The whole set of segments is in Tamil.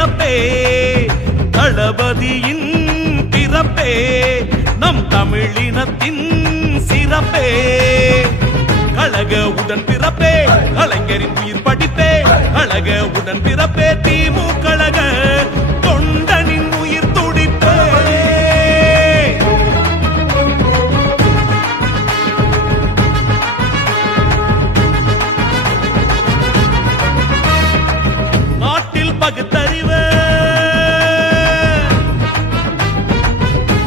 பிறப்பே தளபதியின் பிறப்பே நம் தமிழினத்தின் சிறப்பே கழக உடன் பிறப்பே கலைஞரின் உயிர் படிப்பே கழக உடன் பிறப்பே திமுக கழக தொண்டனின் உயிர் துடிப்பே நாட்டில் பகுத்தறிவு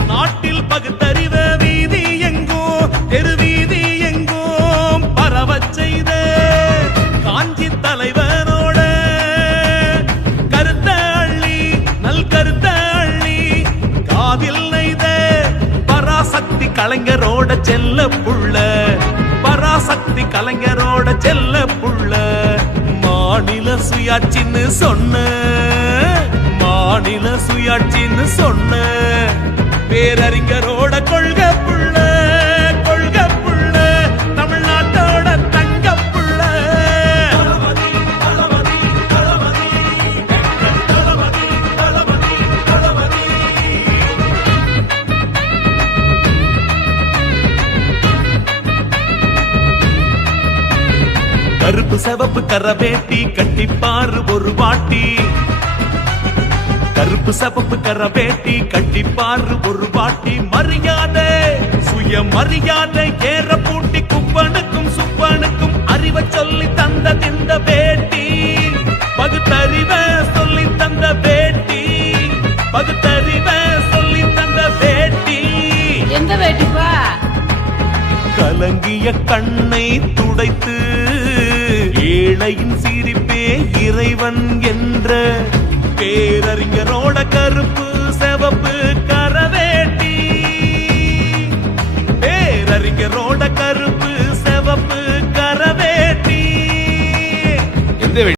நாட்டில் பகுத்தறிவு வீதி எங்கோ தெருவீதி செய்த காஞ்சி தலைவனோட கருத்த அள்ளி நல் கருத்த அள்ளி காதில் நெய்த பராசக்தி கலைஞரோட செல்ல புள்ள பராசக்தி கலைஞரோட செல்ல புள்ள மாநில சுயாட்சின்னு சொன்ன மாநில சுயாட்சின்னு சொன்ன பேரறிஞரோட கொள்கை புள்ள கருப்பு சிவப்பு கரவேட்டி கட்டிப்பாரு ஒரு வாட்டி கருப்பு சிவப்பு கரவேட்டி கட்டிப்பாரு ஒரு வாட்டி மரியாதை சுய மரியாதை ஏற பூட்டி குப்பனுக்கும் சுப்பனுக்கும் அறிவை சொல்லி தந்த இந்த வேட்டி பகுத்தறிவை சொல்லி தந்த வேட்டி பகுத்தறிவை சொல்லி தந்த வேட்டி எந்த வேட்டிப்பா கலங்கிய கண்ணை துடைத்து ஏழையின் சிரிப்பே இறைவன் என்ற பேரறிஞரோட கருப்பு